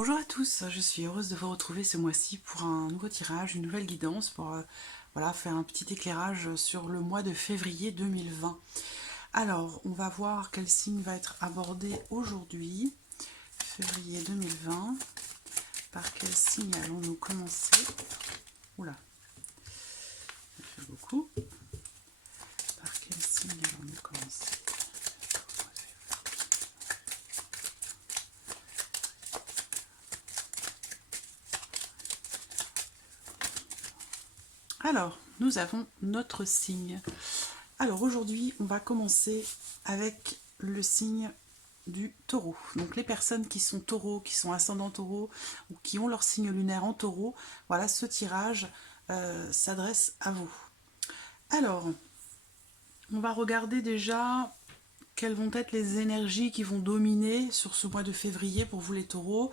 Bonjour à tous, je suis heureuse de vous retrouver ce mois-ci pour un nouveau tirage, une nouvelle guidance pour voilà, faire un petit éclairage sur le mois de février 2020. Alors, on va voir quel signe va être abordé aujourd'hui, février 2020. Par quel signe allons-nous commencer? Oula, ça fait beaucoup. Par quel signe allons-nous commencer? Alors, nous avons notre signe. Alors aujourd'hui, on va commencer avec le signe du taureau. Donc les personnes qui sont taureaux, qui sont ascendants taureaux ou qui ont leur signe lunaire en taureau, voilà, ce tirage s'adresse à vous. Alors, on va regarder déjà quelles vont être les énergies qui vont dominer sur ce mois de février pour vous les taureaux,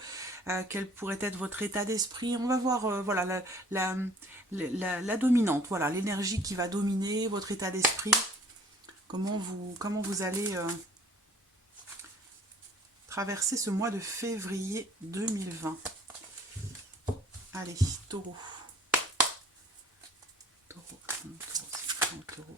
quel pourrait être votre état d'esprit. On va voir voilà, la dominante, voilà, l'énergie qui va dominer votre état d'esprit, comment vous allez traverser ce mois de février 2020. Allez, taureau. Taureau, taureau.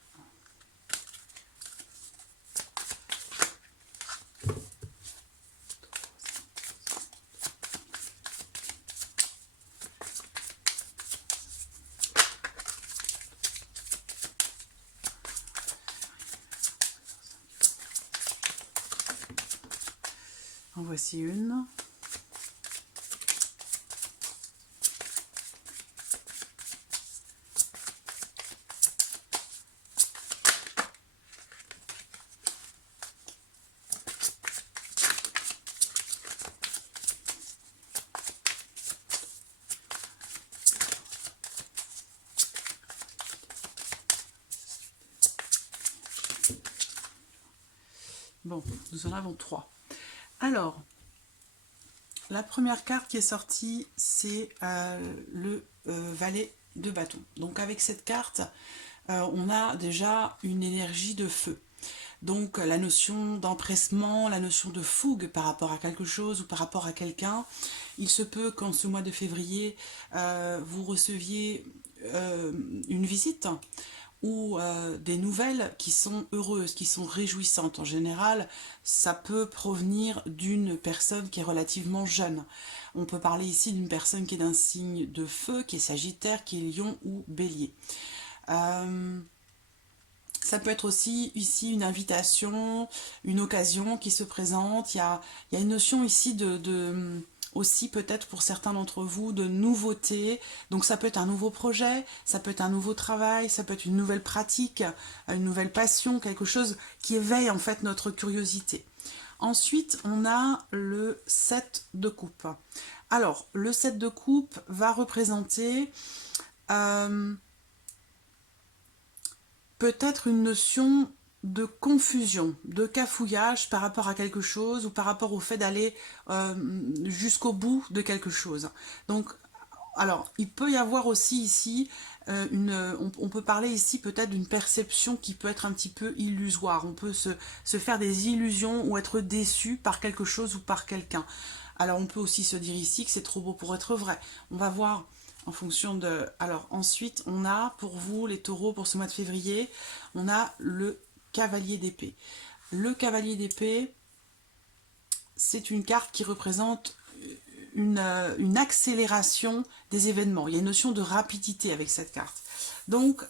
En voici une. Bon, nous en avons trois. Alors, la première carte qui est sortie, c'est le valet de bâton. Donc avec cette carte, on a déjà une énergie de feu. Donc la notion d'empressement, la notion de fougue par rapport à quelque chose ou par rapport à quelqu'un. Il se peut qu'en ce mois de février, vous receviez une visite ou des nouvelles qui sont heureuses, qui sont réjouissantes. En général, ça peut provenir d'une personne qui est relativement jeune. On peut parler ici d'une personne qui est d'un signe de feu, qui est Sagittaire, qui est Lion ou Bélier. Ça peut être aussi ici une invitation, une occasion qui se présente. Il y a une notion ici aussi peut-être pour certains d'entre vous de nouveauté. Donc ça peut être un nouveau projet, ça peut être un nouveau travail, ça peut être une nouvelle pratique, une nouvelle passion, quelque chose qui éveille en fait notre curiosité. Ensuite, on a le 7 de coupe. Alors, le 7 de coupe va représenter peut-être une notion de confusion, de cafouillage par rapport à quelque chose ou par rapport au fait d'aller jusqu'au bout de quelque chose. Donc, alors, il peut y avoir aussi ici, on peut parler ici peut-être d'une perception qui peut être un petit peu illusoire. On peut se faire des illusions ou être déçu par quelque chose ou par quelqu'un. Alors, on peut aussi se dire ici que c'est trop beau pour être vrai. On va voir en fonction de... Alors ensuite, on a pour vous, les taureaux, pour ce mois de février, on a le cavalier d'épée. Le cavalier d'épée, c'est une carte qui représente une accélération des événements. Il y a une notion de rapidité avec cette carte. Donc,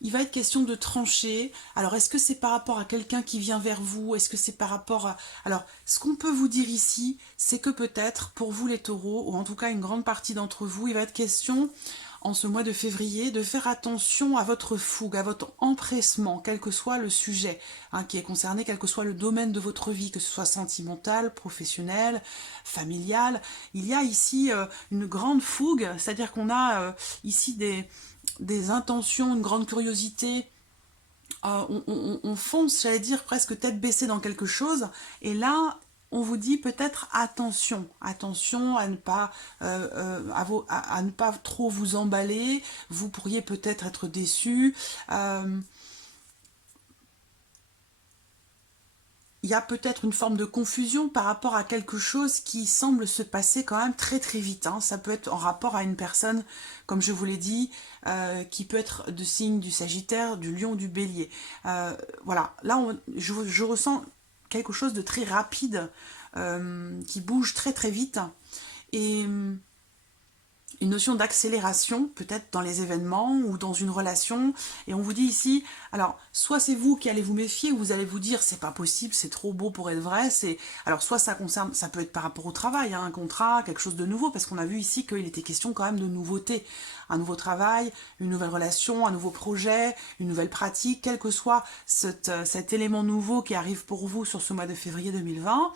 il va être question de trancher. Alors, est-ce que c'est par rapport à quelqu'un qui vient vers vous? Est-ce que c'est par rapport à... Alors, ce qu'on peut vous dire ici, c'est que peut-être, pour vous les taureaux, ou en tout cas une grande partie d'entre vous, il va être question, en ce mois de février, de faire attention à votre fougue, à votre empressement, quel que soit le sujet qui est concerné, quel que soit le domaine de votre vie, que ce soit sentimental, professionnel, familial. Il y a ici une grande fougue, c'est-à-dire qu'on a ici des intentions, une grande curiosité, on fonce, j'allais dire, presque tête baissée dans quelque chose, et là, on vous dit peut-être attention à ne pas, à ne pas trop vous emballer, vous pourriez peut-être être déçu. il y a peut-être une forme de confusion par rapport à quelque chose qui semble se passer quand même très très vite. Hein. Ça peut être en rapport à une personne, comme je vous l'ai dit, qui peut être de signe du Sagittaire, du Lion, du Bélier. Voilà, là je ressens quelque chose de très rapide, qui bouge très très vite. Et une notion d'accélération, peut-être dans les événements ou dans une relation. Et on vous dit ici, alors, soit c'est vous qui allez vous méfier, ou vous allez vous dire, c'est pas possible, c'est trop beau pour être vrai. Alors, soit ça concerne, ça peut être par rapport au travail, hein, un contrat, quelque chose de nouveau, parce qu'on a vu ici qu'il était question quand même de nouveauté. Un nouveau travail, une nouvelle relation, un nouveau projet, une nouvelle pratique, quel que soit cet élément nouveau qui arrive pour vous sur ce mois de février 2020.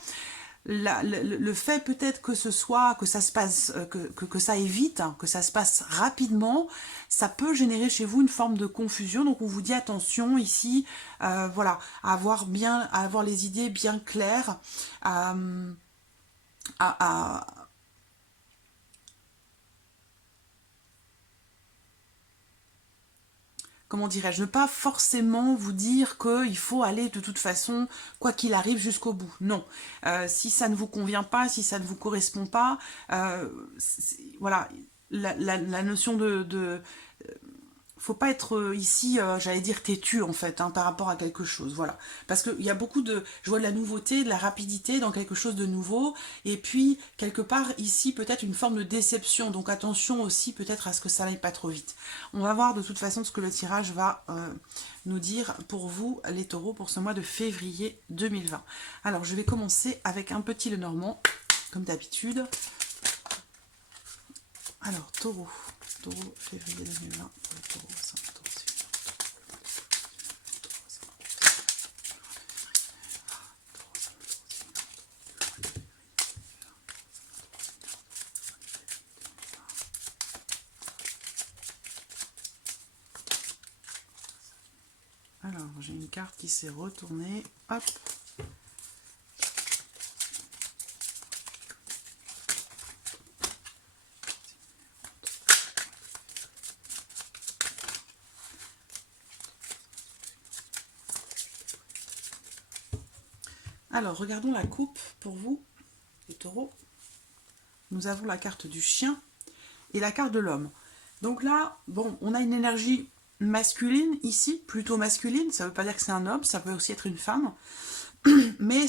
Le fait peut-être que ce soit, que ça se passe, que ça aille vite, hein, que ça se passe rapidement, ça peut générer chez vous une forme de confusion. Donc on vous dit attention ici, voilà, à avoir les idées bien claires, à, à, comment dirais-je, ne pas forcément vous dire qu'il faut aller de toute façon, quoi qu'il arrive, jusqu'au bout. Non. Si ça ne vous convient pas, si ça ne vous correspond pas, voilà, la notion de faut pas être ici, j'allais dire têtu en fait, hein, par rapport à quelque chose, voilà. Parce qu'il y a beaucoup de, je vois de la nouveauté, de la rapidité dans quelque chose de nouveau, et puis quelque part ici peut-être une forme de déception, donc attention aussi peut-être à ce que ça n'aille pas trop vite. On va voir de toute façon ce que le tirage va nous dire pour vous les taureaux pour ce mois de février 2020. Alors je vais commencer avec un petit Lenormand, comme d'habitude. Alors taureau, février 2020 pour le taureau, c'est un taureau. Alors, j'ai une carte qui s'est retournée. Hop. Alors, regardons la coupe pour vous, les taureaux. Nous avons la carte du chien et la carte de l'homme. Donc là, bon, on a une énergie masculine ici, plutôt masculine. Ça ne veut pas dire que c'est un homme, ça peut aussi être une femme. Mais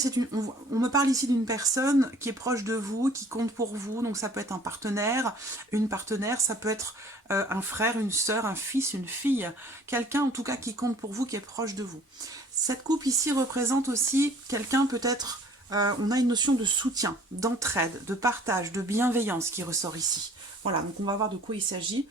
on me parle ici d'une personne qui est proche de vous, qui compte pour vous. Donc ça peut être un partenaire, une partenaire, ça peut être un frère, une sœur, un fils, une fille. Quelqu'un en tout cas qui compte pour vous, qui est proche de vous. Cette coupe ici représente aussi quelqu'un peut-être, on a une notion de soutien, d'entraide, de partage, de bienveillance qui ressort ici. Voilà, donc on va voir de quoi il s'agit.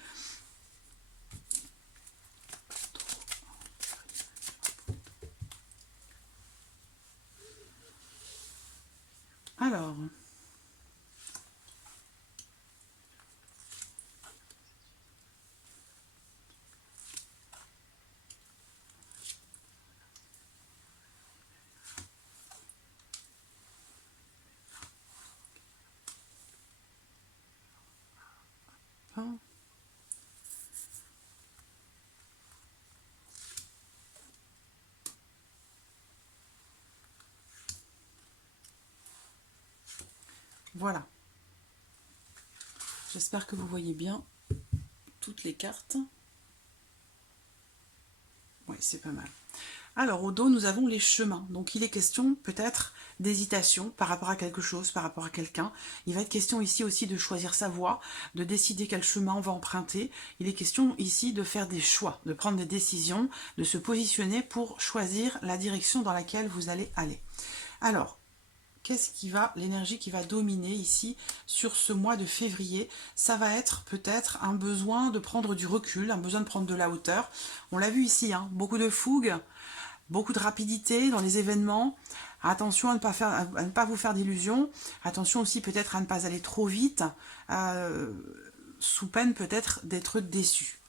Alors, hein. Voilà. J'espère que vous voyez bien toutes les cartes. Oui, c'est pas mal. Alors, au dos, nous avons les chemins. Donc, il est question peut-être d'hésitation par rapport à quelque chose, par rapport à quelqu'un. Il va être question ici aussi de choisir sa voie, de décider quel chemin on va emprunter. Il est question ici de faire des choix, de prendre des décisions, de se positionner pour choisir la direction dans laquelle vous allez aller. Alors, l'énergie qui va dominer ici sur ce mois de février? Ça va être peut-être un besoin de prendre du recul, un besoin de prendre de la hauteur. On l'a vu ici, hein, beaucoup de fougue, beaucoup de rapidité dans les événements. Attention à ne pas vous faire d'illusions. Attention aussi peut-être à ne pas aller trop vite, sous peine peut-être d'être déçu.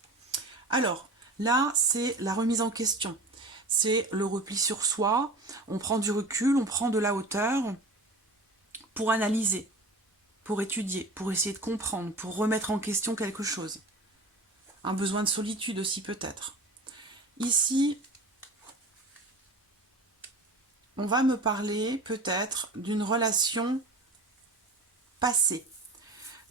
Alors, là, c'est la remise en question. C'est le repli sur soi. On prend du recul, on prend de la hauteur pour analyser, pour étudier, pour essayer de comprendre, pour remettre en question quelque chose. Un besoin de solitude aussi peut-être. Ici, on va me parler peut-être d'une relation passée,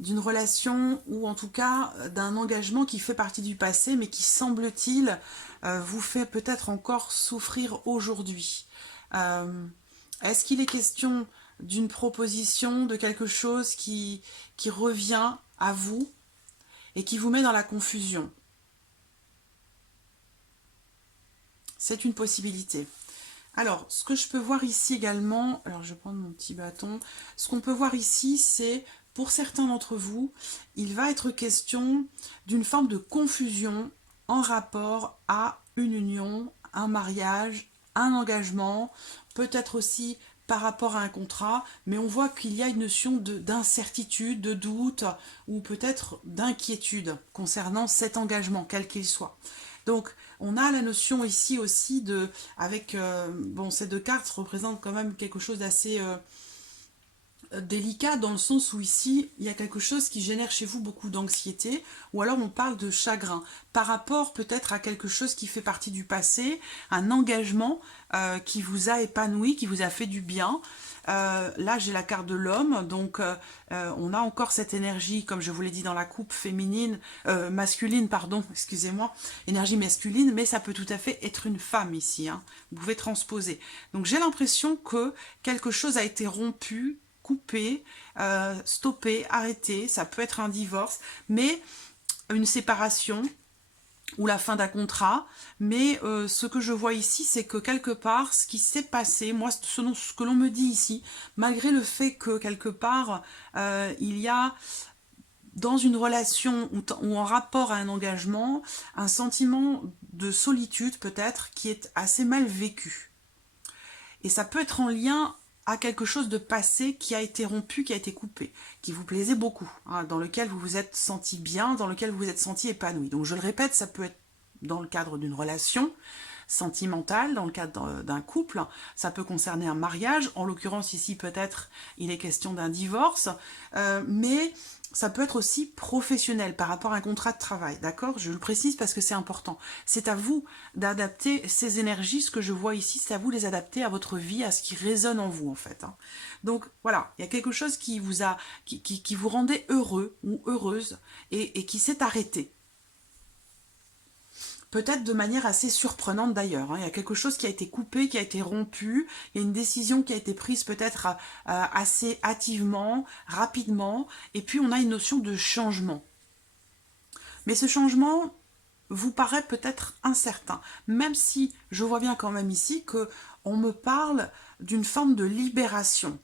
d'une relation ou en tout cas d'un engagement qui fait partie du passé mais qui semble-t-il vous fait peut-être encore souffrir aujourd'hui. Est-ce qu'il est question d'une proposition, de quelque chose qui revient à vous et qui vous met dans la confusion? C'est une possibilité. Alors, ce que je peux voir ici également, alors je vais prendre mon petit bâton, ce qu'on peut voir ici, c'est, pour certains d'entre vous, il va être question d'une forme de confusion en rapport à une union, un mariage, un engagement, peut-être aussi par rapport à un contrat, mais on voit qu'il y a une notion d'incertitude, de doute, ou peut-être d'inquiétude concernant cet engagement, quel qu'il soit. Donc, on a la notion ici aussi de, avec, bon, ces deux cartes représentent quand même quelque chose d'assez délicat dans le sens où ici, il y a quelque chose qui génère chez vous beaucoup d'anxiété, ou alors on parle de chagrin, par rapport peut-être à quelque chose qui fait partie du passé, un engagement qui vous a épanoui, qui vous a fait du bien. Là, j'ai la carte de l'homme, donc on a encore cette énergie, comme je vous l'ai dit dans la coupe féminine, masculine, pardon, excusez-moi, énergie masculine, mais ça peut tout à fait être une femme ici, hein. Vous pouvez transposer. Donc j'ai l'impression que quelque chose a été rompu, coupé, stoppé, arrêté, ça peut être un divorce, mais une séparation ou la fin d'un contrat, mais ce que je vois ici, c'est que quelque part, ce qui s'est passé, moi, ce que l'on me dit ici, malgré le fait que quelque part, il y a dans une relation ou en rapport à un engagement, un sentiment de solitude peut-être qui est assez mal vécu. Et ça peut être en lien à quelque chose de passé qui a été rompu, qui a été coupé, qui vous plaisait beaucoup, hein, dans lequel vous vous êtes senti bien, dans lequel vous vous êtes senti épanoui. Donc je le répète, ça peut être dans le cadre d'une relation sentimentale, dans le cadre d'un couple, ça peut concerner un mariage, en l'occurrence ici peut-être il est question d'un divorce, mais ça peut être aussi professionnel par rapport à un contrat de travail, d'accord? Je le précise parce que c'est important. C'est à vous d'adapter ces énergies, ce que je vois ici, c'est à vous de les adapter à votre vie, à ce qui résonne en vous en fait, hein. Donc voilà, il y a quelque chose qui vous a, qui vous rendait heureux ou heureuse et qui s'est arrêté. Peut-être de manière assez surprenante d'ailleurs, hein. Il y a quelque chose qui a été coupé, qui a été rompu, il y a une décision qui a été prise peut-être assez hâtivement, rapidement, et puis on a une notion de changement. Mais ce changement vous paraît peut-être incertain, même si je vois bien quand même ici que on me parle d'une forme de libération.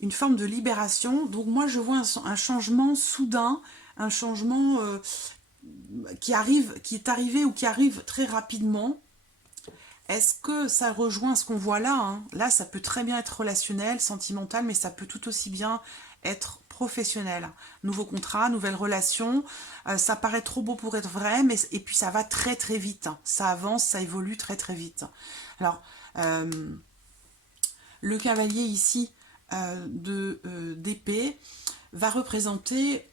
Une forme de libération, donc moi je vois un changement soudain, un changement qui est arrivé ou qui arrive très rapidement. Est-ce que ça rejoint ce qu'on voit là, hein? Là, ça peut très bien être relationnel, sentimental, mais ça peut tout aussi bien être professionnel. Nouveau contrat, nouvelle relation, ça paraît trop beau pour être vrai, mais et puis ça va très très vite, hein. Ça avance, ça évolue très très vite. Alors, le cavalier ici d'épée va représenter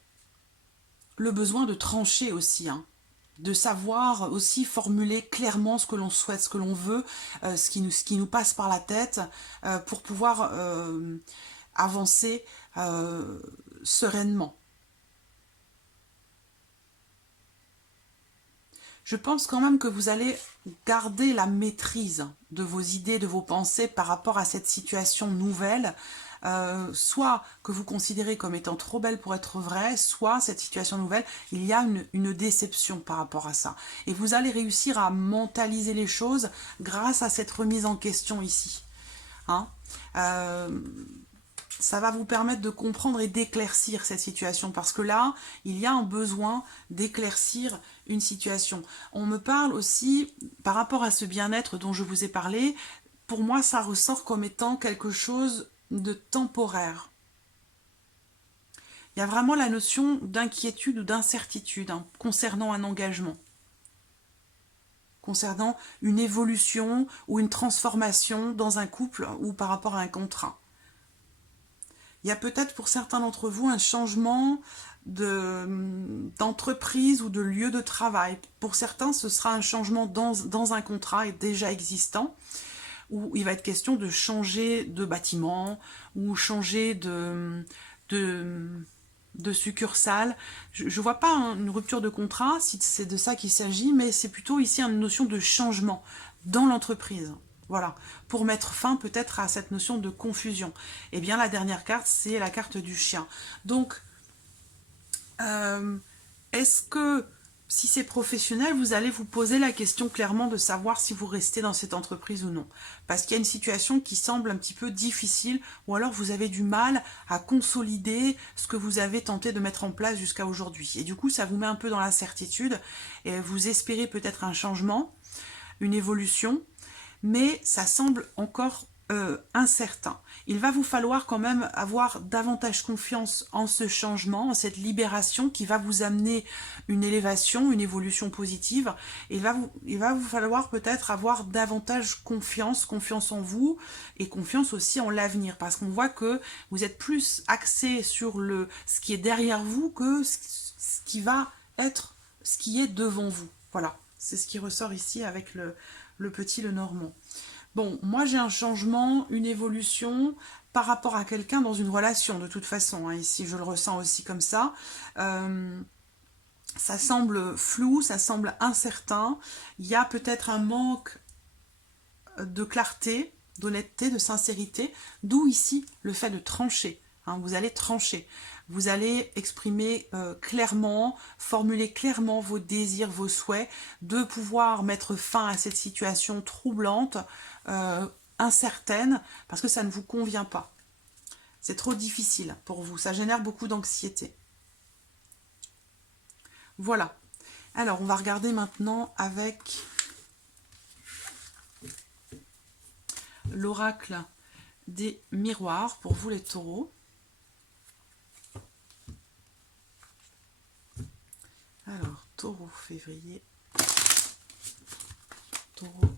le besoin de trancher aussi, hein, de savoir aussi formuler clairement ce que l'on souhaite, ce que l'on veut, ce qui nous passe par la tête, pour pouvoir avancer sereinement. Je pense quand même que vous allez garder la maîtrise de vos idées, de vos pensées par rapport à cette situation nouvelle, soit que vous considérez comme étant trop belle pour être vraie, soit cette situation nouvelle, il y a une déception par rapport à ça. Et vous allez réussir à mentaliser les choses grâce à cette remise en question ici, hein. Ça va vous permettre de comprendre et d'éclaircir cette situation, parce que là, il y a un besoin d'éclaircir une situation. On me parle aussi, par rapport à ce bien-être dont je vous ai parlé, pour moi, ça ressort comme étant quelque chose de temporaire. Il y a vraiment la notion d'inquiétude ou d'incertitude, hein, concernant un engagement, concernant une évolution ou une transformation dans un couple ou par rapport à un contrat. Il y a peut-être pour certains d'entre vous un changement d'entreprise ou de lieu de travail. Pour certains, ce sera un changement dans un contrat déjà existant. où il va être question de changer de bâtiment ou changer de succursale. Je ne vois pas une rupture de contrat, si c'est de ça qu'il s'agit, mais c'est plutôt ici une notion de changement dans l'entreprise. Voilà, pour mettre fin peut-être à cette notion de confusion. Et bien la dernière carte, c'est la carte du chien. Donc, est-ce que, si c'est professionnel, vous allez vous poser la question clairement de savoir si vous restez dans cette entreprise ou non? Parce qu'il y a une situation qui semble un petit peu difficile, ou alors vous avez du mal à consolider ce que vous avez tenté de mettre en place jusqu'à aujourd'hui. Et du coup, ça vous met un peu dans l'incertitude, et vous espérez peut-être un changement, une évolution, mais ça semble encore incertain. Il va vous falloir quand même avoir davantage confiance en ce changement, en cette libération qui va vous amener une élévation, une évolution positive. Il va vous falloir peut-être avoir davantage confiance en vous et confiance aussi en l'avenir, parce qu'on voit que vous êtes plus axé sur ce qui est derrière vous que ce qui va être ce qui est devant vous. Voilà, c'est ce qui ressort ici avec le petit Lenormand. Bon, moi j'ai un changement, une évolution par rapport à quelqu'un dans une relation de toute façon. Hein, ici je le ressens aussi comme ça. Ça semble flou, ça semble incertain. Il y a peut-être un manque de clarté, d'honnêteté, de sincérité. D'où ici le fait de trancher. Hein, vous allez trancher. Vous allez exprimer clairement, formuler clairement vos désirs, vos souhaits, de pouvoir mettre fin à cette situation troublante, incertaine, parce que ça ne vous convient pas. C'est trop difficile pour vous, ça génère beaucoup d'anxiété. Voilà. Alors, on va regarder maintenant avec l'oracle des miroirs pour vous les taureaux. Alors, taureau, février 2020. Taureau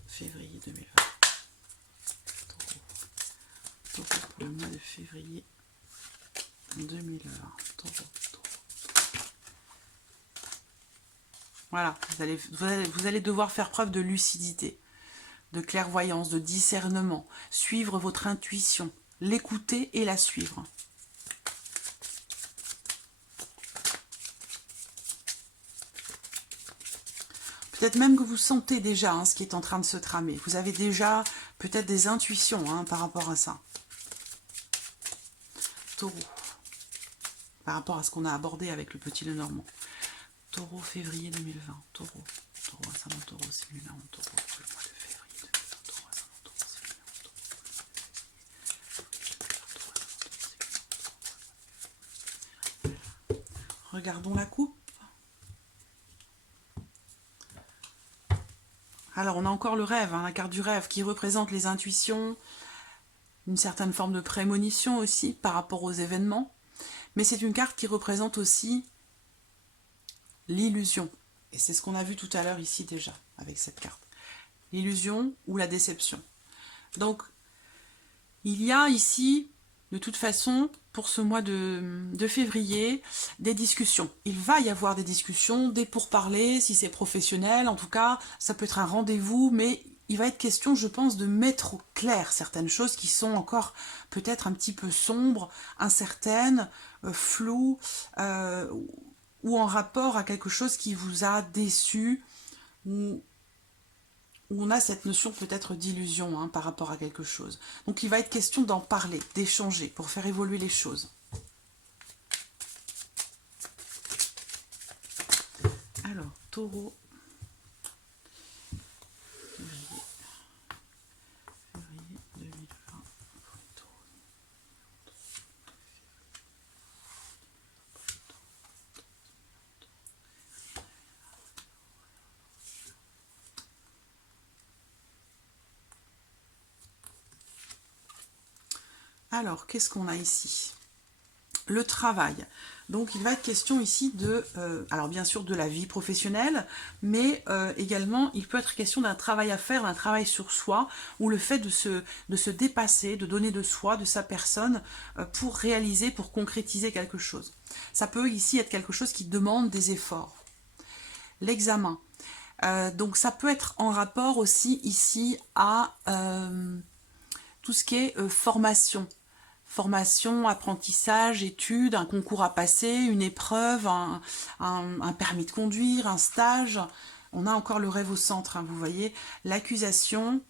pour le mois de février 2020. Taureau. Voilà, vous allez devoir faire preuve de lucidité, de clairvoyance, de discernement, suivre votre intuition, l'écouter et la suivre. Peut-être même que vous sentez déjà ce qui est en train de se tramer. Vous avez déjà peut-être des intuitions par rapport à ça. Taureau. Par rapport à ce qu'on a abordé avec le petit Lenormand. Taureau, février 2020. Taureau, ascendant taureau, simulin, taureau, pour le mois de février 2020. Taureau, ascendant taureau, simulin, taureau. Regardons la coupe. Alors, on a encore le rêve, la carte du rêve qui représente les intuitions, une certaine forme de prémonition aussi par rapport aux événements. Mais c'est une carte qui représente aussi l'illusion. Et c'est ce qu'on a vu tout à l'heure ici déjà, avec cette carte. L'illusion ou la déception. Donc, il y a ici, de toute façon, pour ce mois de février, des discussions. Il va y avoir des discussions, des pourparlers, si c'est professionnel. En tout cas, ça peut être un rendez-vous, mais il va être question, je pense, de mettre au clair certaines choses qui sont encore peut-être un petit peu sombres, incertaines, floues, ou en rapport à quelque chose qui vous a déçu, ou où on a cette notion peut-être d'illusion par rapport à quelque chose. Donc il va être question d'en parler, d'échanger, pour faire évoluer les choses. Alors, taureau, février 2020, pour les taureaux. Alors, qu'est-ce qu'on a ici? Le travail. Donc, il va être question ici de, alors bien sûr de la vie professionnelle, mais également, il peut être question d'un travail à faire, d'un travail sur soi, ou le fait de se dépasser, de donner de soi, de sa personne, pour réaliser, pour concrétiser quelque chose. Ça peut ici être quelque chose qui demande des efforts. L'examen. Donc, ça peut être en rapport aussi ici à tout ce qui est formation. Formation, apprentissage, études, un concours à passer, une épreuve, un permis de conduire, un stage. On a encore le rêve au centre, hein, vous voyez. L'accusation,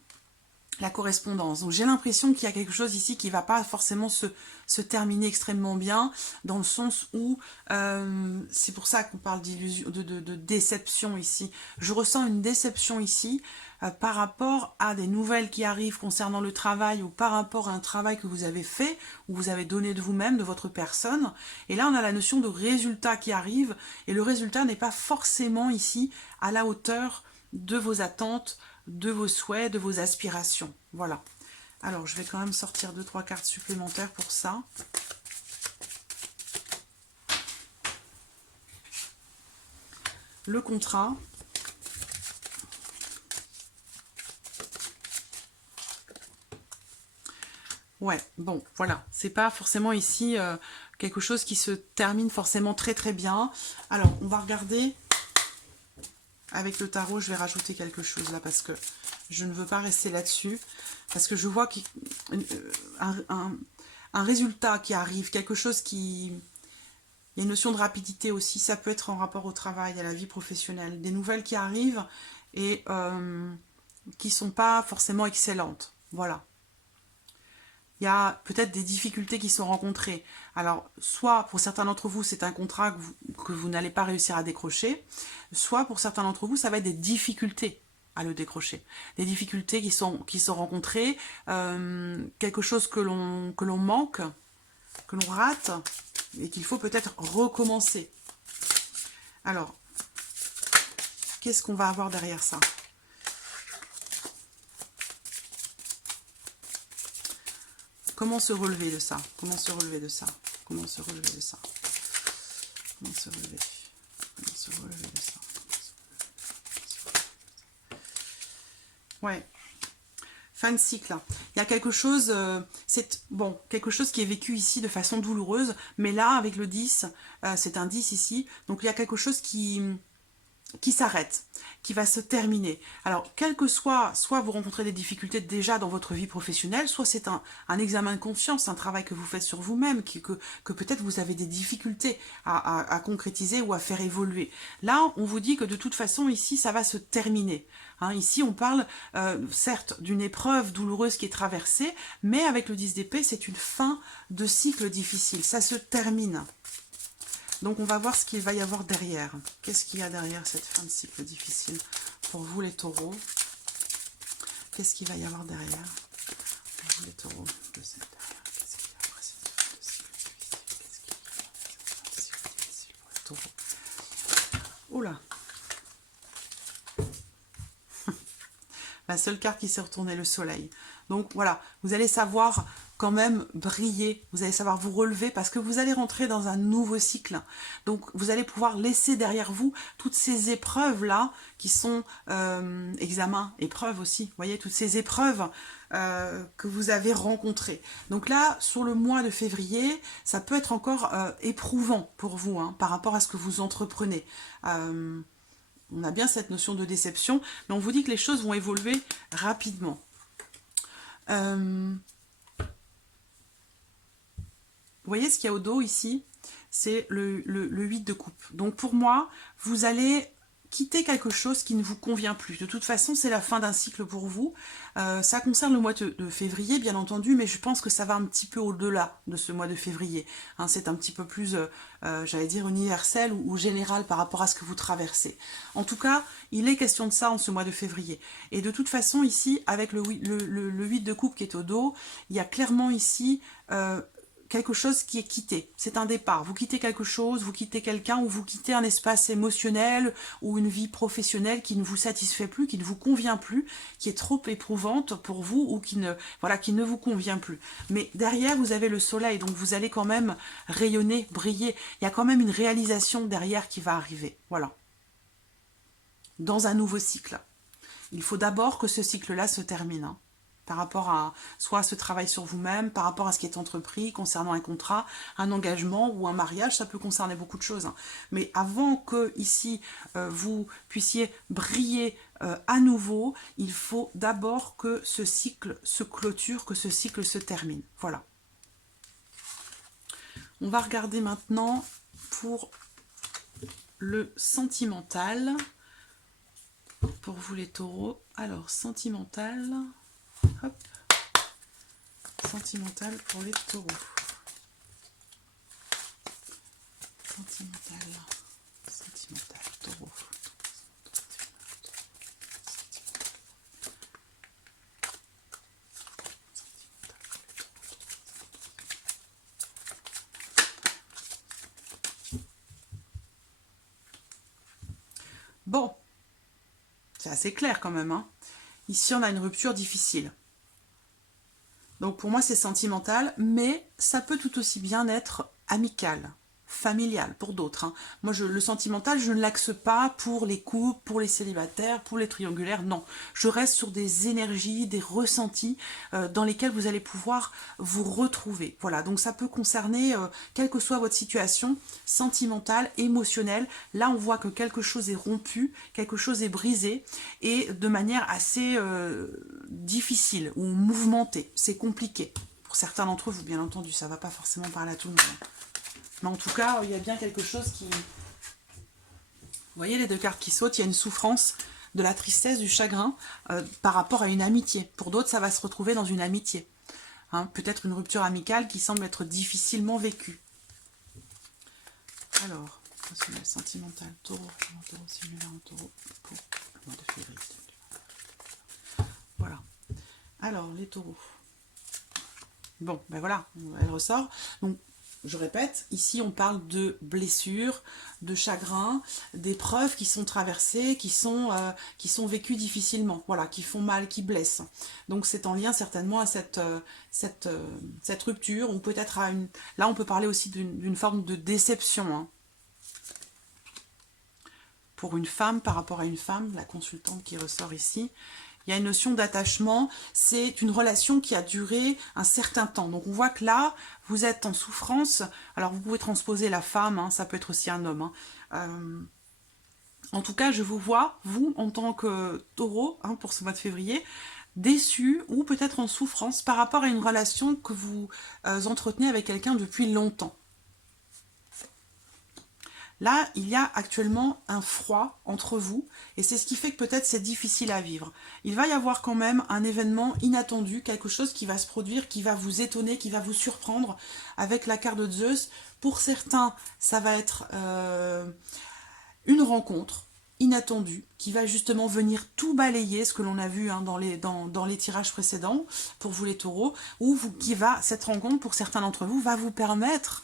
la correspondance. Donc j'ai l'impression qu'il y a quelque chose ici qui ne va pas forcément se terminer extrêmement bien, dans le sens où, c'est pour ça qu'on parle d'illusion, de déception ici. Je ressens une déception ici par rapport à des nouvelles qui arrivent concernant le travail ou par rapport à un travail que vous avez fait, ou vous avez donné de vous-même, de votre personne. Et là on a la notion de résultat qui arrive, et le résultat n'est pas forcément ici à la hauteur de vos attentes, de vos souhaits, de vos aspirations. Voilà. Alors, je vais quand même sortir 2-3 cartes supplémentaires pour ça. Le contrat. Ouais, bon, voilà. C'est pas forcément ici quelque chose qui se termine forcément très très bien. Alors, on va regarder. Avec le tarot, je vais rajouter quelque chose là parce que je ne veux pas rester là-dessus. Parce que je vois un résultat qui arrive, quelque chose qui... Il y a une notion de rapidité aussi, ça peut être en rapport au travail, à la vie professionnelle. Des nouvelles qui arrivent et qui ne sont pas forcément excellentes. Voilà. Il y a peut-être des difficultés qui sont rencontrées. Alors, soit pour certains d'entre vous, c'est un contrat que vous n'allez pas réussir à décrocher, soit pour certains d'entre vous, ça va être des difficultés à le décrocher. Des difficultés qui sont rencontrées, quelque chose que l'on manque, que l'on rate, et qu'il faut peut-être recommencer. Alors, qu'est-ce qu'on va avoir derrière ça ? Comment se relever de ça? Comment se relever de ça? Comment se relever de ça? Comment se relever? Comment se relever de ça? Ouais. Fin de cycle. Il y a quelque chose, c'est bon, quelque chose qui est vécu ici de façon douloureuse, mais là, avec le 10, c'est un 10 ici, donc il y a quelque chose qui s'arrête, qui va se terminer. Alors, quel que soit vous rencontrez des difficultés déjà dans votre vie professionnelle, soit c'est un examen de conscience, un travail que vous faites sur vous-même, que peut-être vous avez des difficultés à concrétiser ou à faire évoluer. Là, on vous dit que de toute façon, ici, ça va se terminer. Hein, ici, on parle, certes, d'une épreuve douloureuse qui est traversée, mais avec le 10 d'épée, c'est une fin de cycle difficile. Ça se termine. Donc, on va voir ce qu'il va y avoir derrière. Qu'est-ce qu'il y a derrière cette fin de cycle difficile pour vous, les taureaux? Qu'est-ce qu'il va y avoir derrière pour vous, les taureaux de cette derrière? Qu'est-ce qu'il y a après cette fin de cycle difficile? Qu'est-ce qu'il y a après cette fin de cycle difficile pour les taureaux? Oula! La seule carte qui s'est retournée, le soleil. Donc, voilà, vous allez savoir quand même briller, vous allez savoir vous relever parce que vous allez rentrer dans un nouveau cycle. Donc, vous allez pouvoir laisser derrière vous toutes ces épreuves-là qui sont examens, épreuves aussi, vous voyez, toutes ces épreuves que vous avez rencontrées. Donc là, sur le mois de février, ça peut être encore éprouvant pour vous hein, par rapport à ce que vous entreprenez. On a bien cette notion de déception, mais on vous dit que les choses vont évoluer rapidement. Vous voyez ce qu'il y a au dos ici? C'est le 8 de coupe. Donc pour moi, vous allez quitter quelque chose qui ne vous convient plus. De toute façon, c'est la fin d'un cycle pour vous. Ça concerne le mois de février, bien entendu, mais je pense que ça va un petit peu au-delà de ce mois de février. Hein, c'est un petit peu plus, j'allais dire, universel ou général par rapport à ce que vous traversez. En tout cas, il est question de ça en ce mois de février. Et de toute façon, ici, avec le 8 de coupe qui est au dos, il y a clairement ici... quelque chose qui est quitté, c'est un départ. Vous quittez quelque chose, vous quittez quelqu'un ou vous quittez un espace émotionnel ou une vie professionnelle qui ne vous satisfait plus, qui ne vous convient plus, qui est trop éprouvante pour vous ou qui ne vous convient plus. Mais derrière, vous avez le soleil, donc vous allez quand même rayonner, briller. Il y a quand même une réalisation derrière qui va arriver. Voilà. Dans un nouveau cycle. Il faut d'abord que ce cycle-là se termine. Hein. par rapport à soit ce travail sur vous-même, par rapport à ce qui est entrepris concernant un contrat, un engagement ou un mariage, ça peut concerner beaucoup de choses. Hein. Mais avant que ici vous puissiez briller à nouveau, il faut d'abord que ce cycle se clôture, que ce cycle se termine. Voilà. On va regarder maintenant pour le sentimental. Pour vous les taureaux. Alors, sentimental. Hop. Sentimental pour les taureaux. Sentimental. Sentimental, taureau. Bon, c'est assez clair quand même. Hein. Ici, on a une rupture difficile. Donc pour moi, c'est sentimental, mais ça peut tout aussi bien être amical, familial pour d'autres. Hein. Moi, le sentimental, je ne l'axe pas pour les couples, pour les célibataires, pour les triangulaires, non. Je reste sur des énergies, des ressentis dans lesquels vous allez pouvoir vous retrouver. Voilà, donc ça peut concerner, quelle que soit votre situation, sentimentale, émotionnelle. Là, on voit que quelque chose est rompu, quelque chose est brisé, et de manière assez difficile ou mouvementée. C'est compliqué. Pour certains d'entre vous, bien entendu, ça ne va pas forcément parler à tout le monde. Mais en tout cas, il y a bien quelque chose qui... Vous voyez les deux cartes qui sautent, il y a une souffrance, de la tristesse, du chagrin par rapport à une amitié. Pour d'autres, ça va se retrouver dans une amitié. Hein, peut-être une rupture amicale qui semble être difficilement vécue. Alors, sentimental, taureau, cellulaire, taureau, pour le mois de février. Voilà. Alors, les taureaux. Bon, ben voilà, elle ressort. Donc, je répète, ici on parle de blessures, de chagrins, d'épreuves qui sont traversées, qui sont vécues difficilement, voilà, qui font mal, qui blessent. Donc c'est en lien certainement à cette rupture, ou peut-être à une... Là on peut parler aussi d'une forme de déception. Hein. Pour une femme, par rapport à une femme, la consultante qui ressort ici, il y a une notion d'attachement, c'est une relation qui a duré un certain temps. Donc on voit que là, vous êtes en souffrance. Alors vous pouvez transposer la femme, hein, ça peut être aussi un homme. Hein. En tout cas, je vous vois, vous, en tant que taureau, hein, pour ce mois de février, déçu ou peut-être en souffrance par rapport à une relation que vous entretenez avec quelqu'un depuis longtemps. Là, il y a actuellement un froid entre vous, et c'est ce qui fait que peut-être c'est difficile à vivre. Il va y avoir quand même un événement inattendu, quelque chose qui va se produire, qui va vous étonner, qui va vous surprendre avec la carte de Zeus. Pour certains, ça va être une rencontre inattendue qui va justement venir tout balayer, ce que l'on a vu hein, dans les tirages précédents, pour vous les taureaux, ou cette rencontre, pour certains d'entre vous, va vous permettre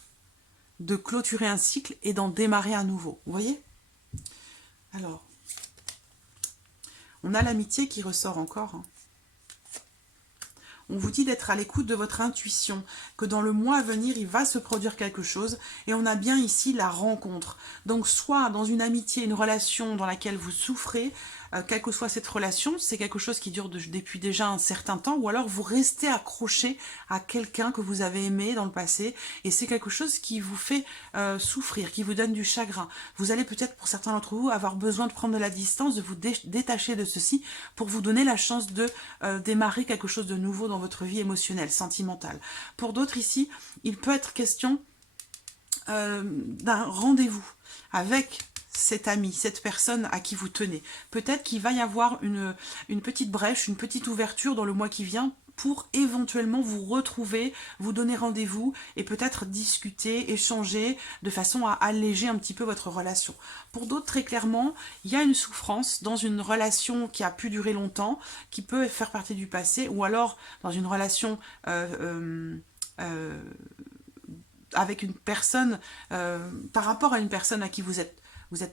de clôturer un cycle et d'en démarrer un nouveau. Vous voyez? Alors, on a l'amitié qui ressort encore. Hein. On vous dit d'être à l'écoute de votre intuition, que dans le mois à venir, il va se produire quelque chose. Et on a bien ici la rencontre. Donc, soit dans une amitié, une relation dans laquelle vous souffrez, quelle que soit cette relation, c'est quelque chose qui dure depuis déjà un certain temps, ou alors vous restez accroché à quelqu'un que vous avez aimé dans le passé, et c'est quelque chose qui vous fait souffrir, qui vous donne du chagrin. Vous allez peut-être, pour certains d'entre vous, avoir besoin de prendre de la distance, de vous détacher de ceci, pour vous donner la chance de démarrer quelque chose de nouveau dans votre vie émotionnelle, sentimentale. Pour d'autres ici, il peut être question d'un rendez-vous avec cet ami, cette personne à qui vous tenez. Peut-être qu'il va y avoir une petite brèche, une petite ouverture dans le mois qui vient pour éventuellement vous retrouver, vous donner rendez-vous et peut-être discuter, échanger de façon à alléger un petit peu votre relation. Pour d'autres, très clairement, il y a une souffrance dans une relation qui a pu durer longtemps, qui peut faire partie du passé, ou alors dans une relation avec une personne, par rapport à une personne à qui vous êtes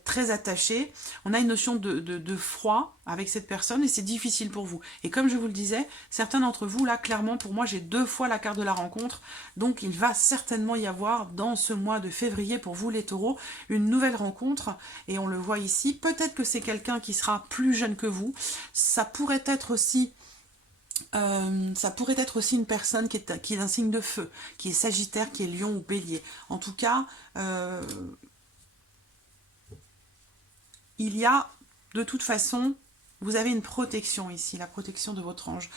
très attaché, on a une notion de froid avec cette personne et c'est difficile pour vous. Et comme je vous le disais, certains d'entre vous, là, clairement, pour moi, j'ai 2 fois la carte de la rencontre, donc il va certainement y avoir, dans ce mois de février, pour vous les taureaux, une nouvelle rencontre, et on le voit ici, peut-être que c'est quelqu'un qui sera plus jeune que vous, ça pourrait être aussi Ça pourrait être aussi une personne qui est un signe de feu, qui est Sagittaire, qui est Lion ou Bélier. En tout cas, il y a de toute façon, vous avez une protection ici, la protection de votre ange.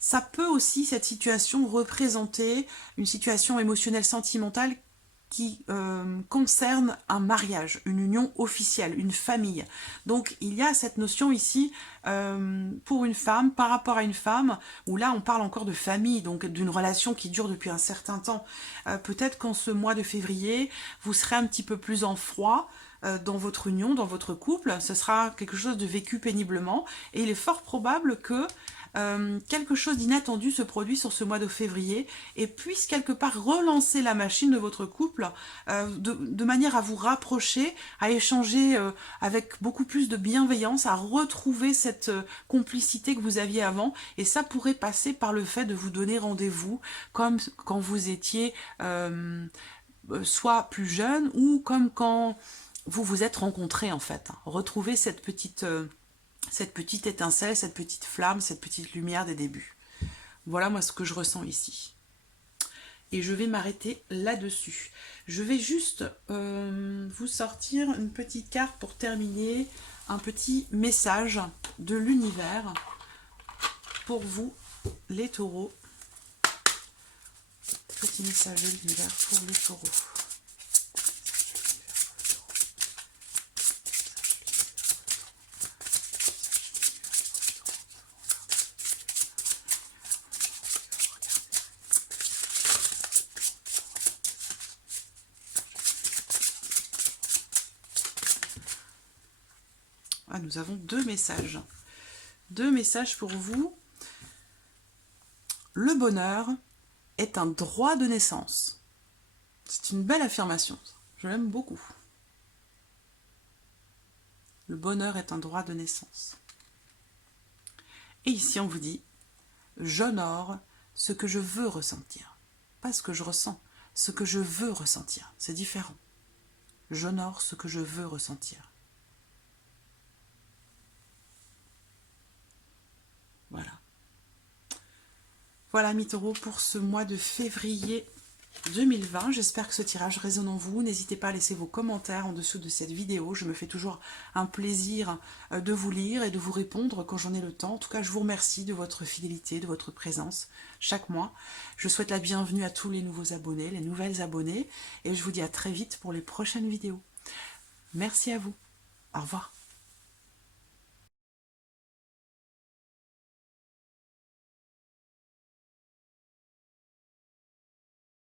Ça peut aussi, cette situation, représenter une situation émotionnelle sentimentale qui concerne un mariage, une union officielle, une famille. Donc il y a cette notion ici pour une femme, par rapport à une femme, où là on parle encore de famille, donc d'une relation qui dure depuis un certain temps. Peut-être qu'en ce mois de février, vous serez un petit peu plus en froid, dans votre union, dans votre couple, ce sera quelque chose de vécu péniblement, et il est fort probable que quelque chose d'inattendu se produit sur ce mois de février et puisse quelque part relancer la machine de votre couple de manière à vous rapprocher, à échanger avec beaucoup plus de bienveillance, à retrouver cette complicité que vous aviez avant, et ça pourrait passer par le fait de vous donner rendez-vous comme quand vous étiez soit plus jeune ou comme quand vous vous êtes rencontrés en fait. Retrouver cette petite étincelle, cette petite flamme, cette petite lumière des débuts. Voilà moi ce que je ressens ici. Et je vais m'arrêter là-dessus. Je vais juste vous sortir une petite carte pour terminer, un petit message de l'univers pour vous, les taureaux. Petit message de l'univers pour les taureaux. Ah, nous avons deux messages. Deux messages pour vous. Le bonheur est un droit de naissance. C'est une belle affirmation. Je l'aime beaucoup. Le bonheur est un droit de naissance. Et ici, on vous dit, j'honore ce que je veux ressentir. Pas ce que je ressens, ce que je veux ressentir. C'est différent. J'honore ce que je veux ressentir. Voilà. Voilà, mes taureaux, pour ce mois de février 2020. J'espère que ce tirage résonne en vous. N'hésitez pas à laisser vos commentaires en dessous de cette vidéo. Je me fais toujours un plaisir de vous lire et de vous répondre quand j'en ai le temps. En tout cas, je vous remercie de votre fidélité, de votre présence chaque mois. Je souhaite la bienvenue à tous les nouveaux abonnés, les nouvelles abonnées. Et je vous dis à très vite pour les prochaines vidéos. Merci à vous. Au revoir.